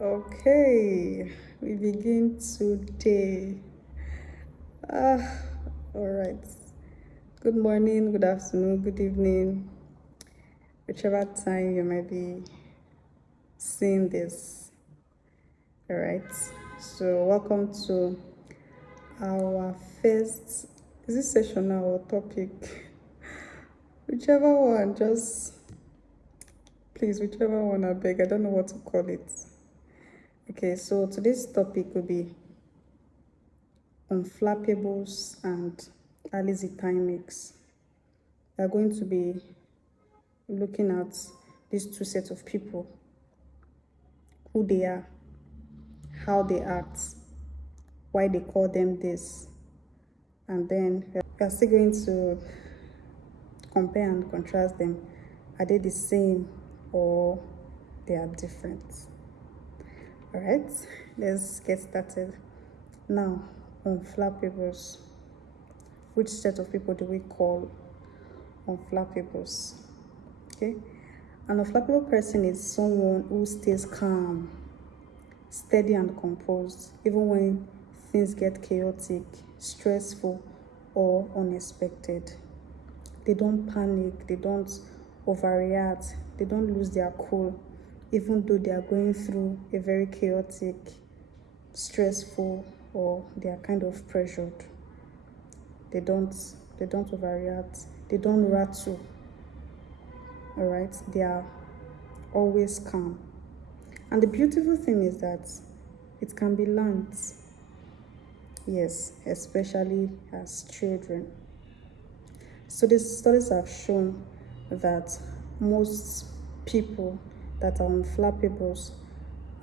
Okay, we begin today. Ah, all right. Good morning, good afternoon, good evening, whichever time you might be seeing this. All right. So, welcome to our first. Is this session now or topic? Whichever one, just please, whichever one I beg. I don't know what to call it. Okay, so today's topic will be unflappables and Alizi time mix. We are going to be looking at these two sets of people, who they are, how they act, why they call them this, and then we are still going to compare and contrast them. Are they the same or they are different? All right, let's get started. Now, unflappables. Which set of people do we call unflappables? Okay, an unflappable person is someone who stays calm, steady and composed, even when things get chaotic, stressful, or unexpected. They don't panic, they don't overreact, they don't lose their cool, even though they are going through a very chaotic, stressful, or they are kind of pressured. They don't they don't overreact, they don't rattle. All right, they are always calm. And the beautiful thing is that it can be learned. Yes, especially as children. So these studies have shown that most people that are unflappables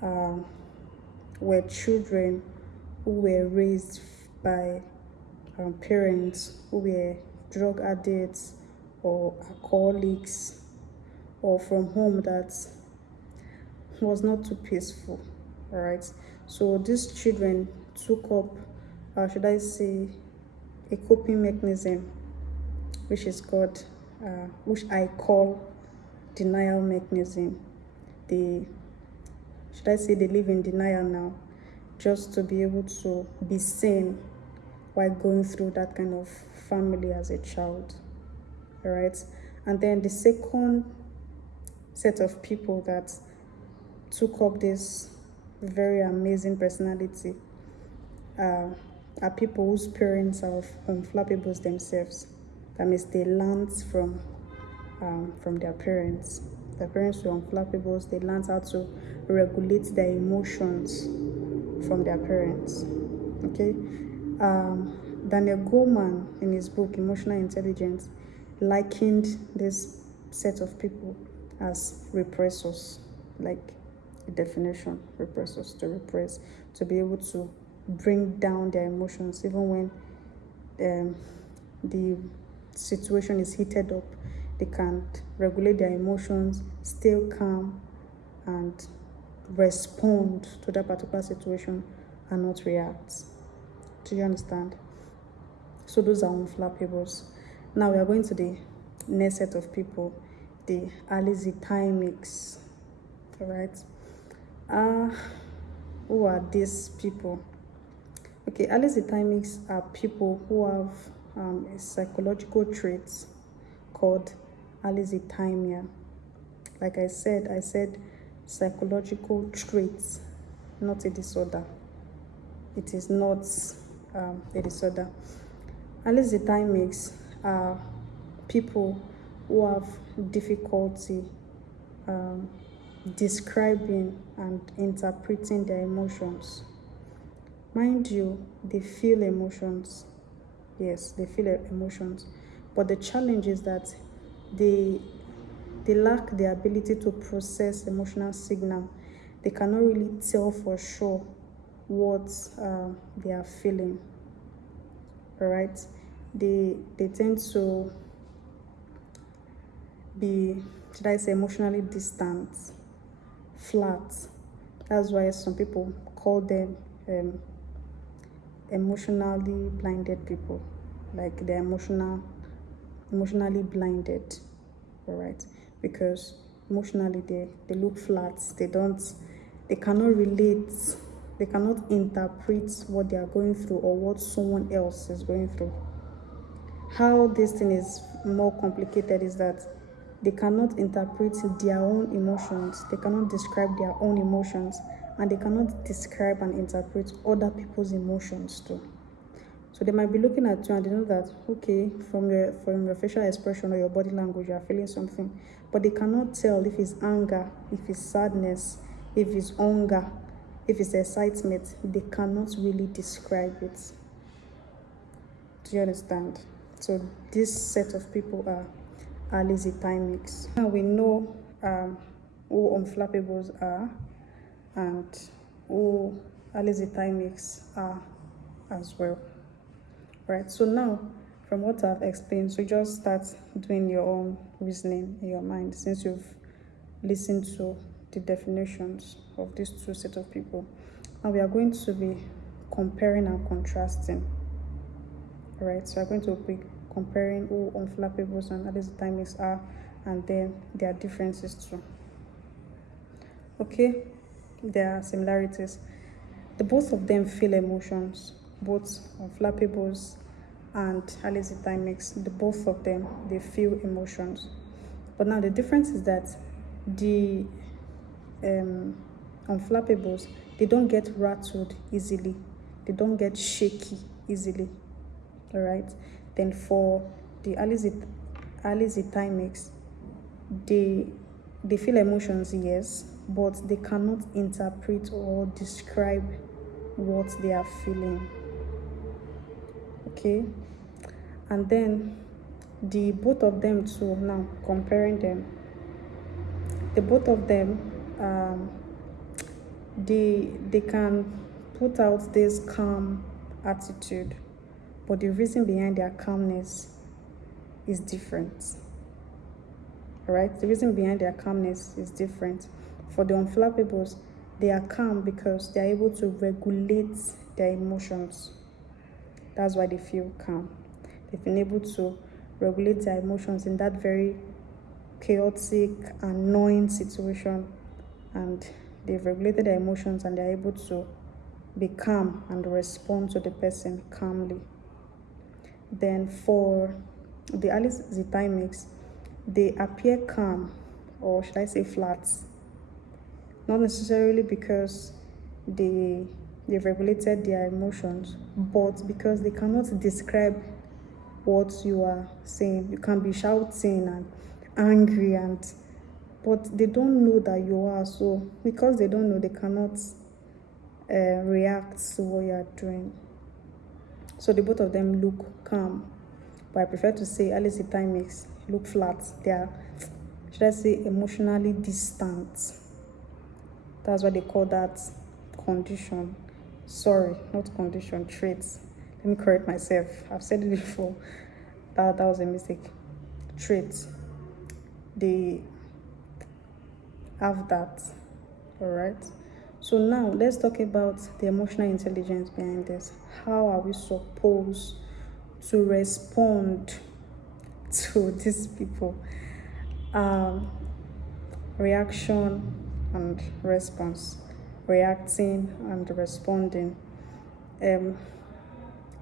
uh, were children who were raised by parents who were drug addicts or alcoholics, or from home that was not too peaceful. All right, so these children took up, should I say, a coping mechanism, which is called, which I call denial mechanism. They, should I say, they live in denial now, just to be able to be sane while going through that kind of family as a child. All right, and then the second set of people that took up this very amazing personality are people whose parents are unflappables themselves. That means they learned from their parents. Their parents were unflappables. They learned how to regulate their emotions from their parents. Okay, Daniel Goleman in his book Emotional Intelligence likened this set of people as repressors, like a definition, repressors, to repress, to be able to bring down their emotions even when the situation is heated up. They can't regulate their emotions, stay calm, and respond to that particular situation and not react. Do you understand? So those are unflappables. Now we are going to the next set of people, the Alizi time mix. All right. Who are these people? Okay, Alizi time mix are people who have a psychological trait called alexithymia. Like I said psychological traits, not a disorder. It is not a disorder. Alexithymics are people who have difficulty describing and interpreting their emotions. Mind you, they feel emotions. Yes, they feel emotions. But the challenge is that they they lack the ability to process emotional signal. They cannot really tell for sure what they are feeling. All right, they tend to be, should I say, emotionally distant, flat. That's why some people call them emotionally blinded people, like they're emotionally blinded. All right, because emotionally they look flat. they cannot relate, they cannot interpret what they are going through or what someone else is going through. How this thing is more complicated is that they cannot interpret their own emotions, they cannot describe their own emotions, and they cannot describe and interpret other people's emotions too. So they might be looking at you and they know that, okay, from your facial expression or your body language, you are feeling something, but they cannot tell if it's anger, if it's sadness, if it's hunger, if it's excitement. They cannot really describe it. Do you understand? So this set of people are alexithymics. Now we know who unflappables are and who alexithymics are as well. Right, so now from what I've explained, so just start doing your own reasoning in your mind since you've listened to the definitions of these two sets of people. And we are going to be comparing and contrasting. Right, so we're going to be comparing who unflappables and alexithymics are, and then their differences too. Okay, there are similarities. The both of them feel emotions, both unflappables and alexithymics. The both of them, they feel emotions. But now the difference is that the unflappables, they don't get rattled easily, they don't get shaky easily. All right, then for the alexithymics, they feel emotions, yes, but they cannot interpret or describe what they are feeling. Okay, and then the both of them too, now comparing them, the both of them they can put out this calm attitude, but the reason behind their calmness is different. All right, the reason behind their calmness is different. For the unflappables, they are calm because they are able to regulate their emotions. That's why they feel calm. They've been able to regulate their emotions in that very chaotic, annoying situation, and they've regulated their emotions and they're able to be calm and respond to the person calmly. Then for the alexithymics, they appear calm, or should I say flat, not necessarily because they've regulated their emotions, but because they cannot describe what you are saying. You can be shouting and angry, but they don't know that you are. So because they don't know, they cannot react to what you are doing. So the both of them look calm, but I prefer to say alexithymics look flat. They are, should I say, emotionally distant. That's what they call that condition. Sorry, not condition, traits. Let me correct myself. I've said it before. That was a mistake. Traits. They have that. All right. So now let's talk about the emotional intelligence behind this. How are we supposed to respond to these people? Reaction and response, reacting and responding.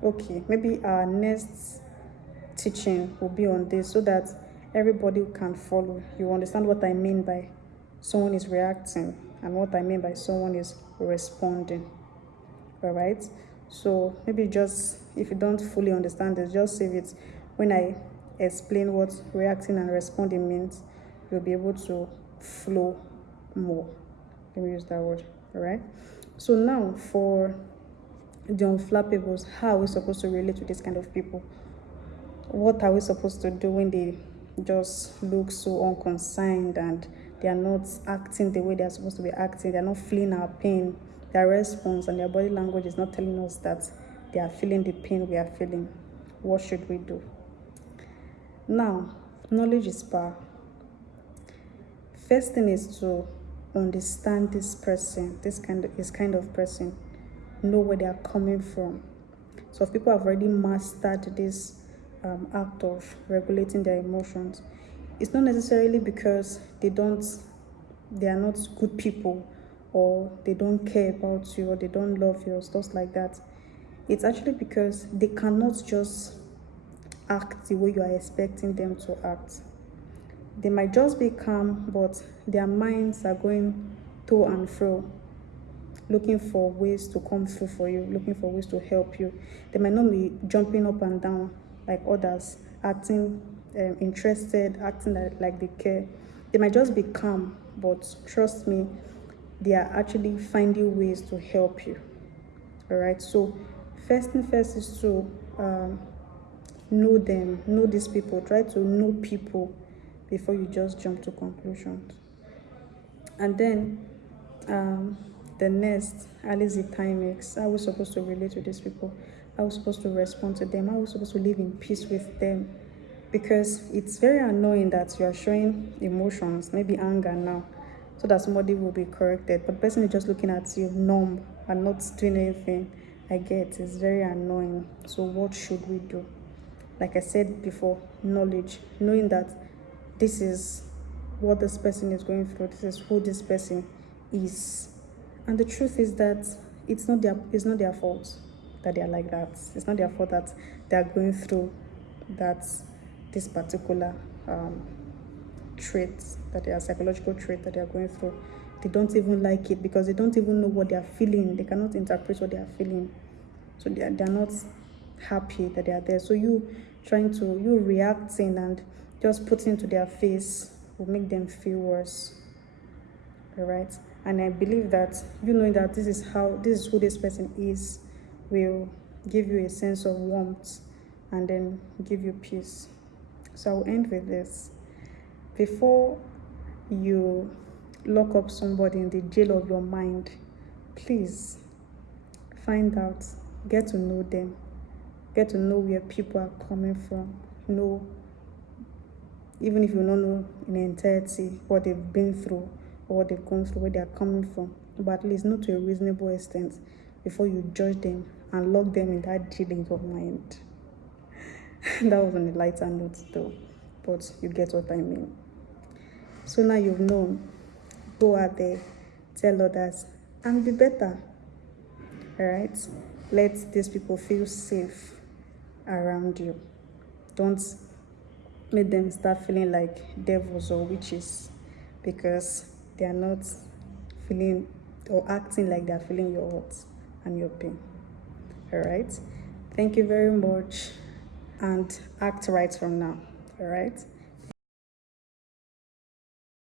Okay, maybe our next teaching will be on this so that everybody can follow. You understand what I mean by someone is reacting and what I mean by someone is responding. All right, so maybe just, if you don't fully understand this, just save it. When I explain what reacting and responding means, you'll be able to flow more. Let me use that word. All right, so now for the unflappables, how are we supposed to relate to this kind of people? What are we supposed to do when they just look so unconcerned and they are not acting the way they are supposed to be acting? They are not feeling our pain. Their response and their body language is not telling us that they are feeling the pain we are feeling. What should we do? Now, knowledge is power. First thing is to understand this person, this kind of person, know where they are coming from. So if people have already mastered this act of regulating their emotions, it's not necessarily because they are not good people or they don't care about you, or they don't love you, or stuff like that. It's actually because they cannot just act the way you are expecting them to act. They might just be calm, but their minds are going to and fro, looking for ways to come through for you, looking for ways to help you. They might not be jumping up and down like others, acting interested, acting like they care. They might just be calm, but trust me, they are actually finding ways to help you. All right. So first thing first is to know them, know these people. Try to know people before you just jump to conclusions. And then um, the next, at least the timex, how are we supposed to relate to these people? How are we supposed to respond to them? How are we supposed to live in peace with them? Because it's very annoying that you are showing emotions, maybe anger now, so that somebody will be corrected, but the person is just looking at you numb and not doing anything. I get it's very annoying. So what should we do? Like I said before, knowledge, knowing that this is what this person is going through, this is who this person is. And the truth is that it's not their fault that they are like that. It's not their fault that they are going through that this particular trait, that they are psychological trait that they are going through. They don't even like it because they don't even know what they are feeling. They cannot interpret what they are feeling. So they are not happy that they are there. So you reacting and just putting into their face will make them feel worse. All right. And I believe that you knowing that this is who this person is will give you a sense of warmth and then give you peace. So I'll end with this. Before you lock up somebody in the jail of your mind, please find out, get to know them, get to know where people are coming from, know, even if you don't know in entirety what they've been through or what they've gone through, where they are coming from, but at least know to a reasonable extent before you judge them and lock them in that jail in your mind. That was on a lighter note though, but you get what I mean. So now you've known, go out there, tell others, and be better. All right? Let these people feel safe around you. Don't make them start feeling like devils or witches because they are not feeling or acting like they're feeling your hurt and your pain. All right? Thank you very much, and act right from now. All right?